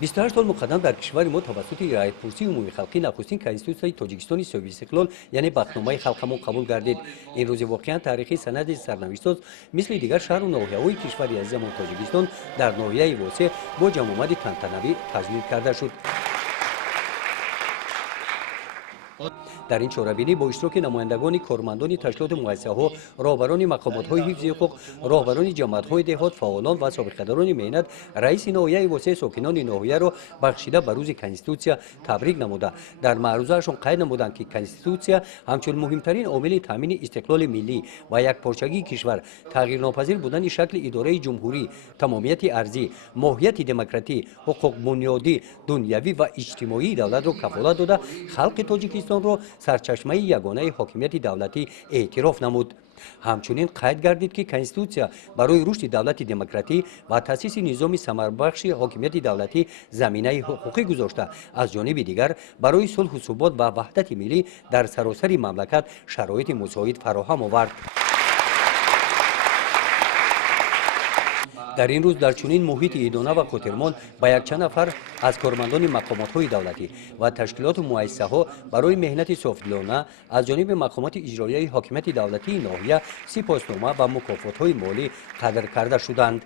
28 سال مقدم در کشور ما توسط رایت‌پرسی عمومی خلقی نخستین کنستیتوسیای تاجیکستان سوویت استقلال یعنی بخشنامه خلقمون قبول گردید. این روز واقعا تاریخی سند سرنوشت مثل دیگر شهر و ناحیه‌های کشور عزیزمون تاجیکستان در ناحیه واسع با جمع آمد تنتنوی تجلیل کرده شد. در این چهاربینی با اشتراک نمایندگان کارمندان تشکیلات مؤسسه‌ها، راهبران مقامات‌های حفظ حقوق، راهبران جماعت‌های دهات، فعالان و سابقه‌داران مهنت، رئیس ناحیه واسع ساکنان ناحیه را بخشیده به روز کنستیتوسیا تبریک نموده در معروضه‌شان قید نمودند که کنستیتوسیا همچون مهمترین عامل تامین استقلال ملی و یکپارچگی کشور، تغییرناپذیر بودن شکل اداره جمهوری، تمامیت ارضی، ماهیت دموکراتی، حقوق بنیادی، دنیوی و اجتماعی دولت را کفالت داده خلق تاجیکستان را سرچشمه یگانه حاکمیت دولتی اعتراف نمود. همچنین قید گردید که کنستیتوسیا برای رشد دولت دموکراتی و تأسیس نظام ثمربخش حاکمیت دولتی زمینه حقوقی گذاشته، از جانب دیگر برای صلح و ثبات و وحدت ملی در سراسر مملکت شرایط مساعد فراهم آورد. در این روز در چنین محیط ایدانه و کوترمان با یک چند نفر از کارمندان مقامات‌های دولتی و تشکیلات و مؤسسه‌ها برای مهنت صافدلانه از جانب مقامات اجرایی حاکمیت دولتی ناحیه سپاسنامه و مکافات‌های مالی قدر کرده شدند.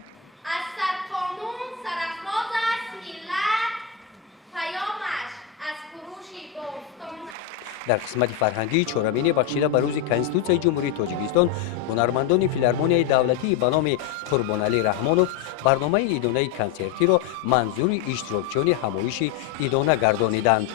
در قسمت فرهنگی چهارمین بخشیده به روز کنستیتوسیای جمهوری تاجیکستان، هنرمندان فیلارمونیای دولتی به نام قربانعلی رحمانوف برنامه ایدانه کنسرتی را منظور اشتراکچیان همایش ایدانه گردانیدند.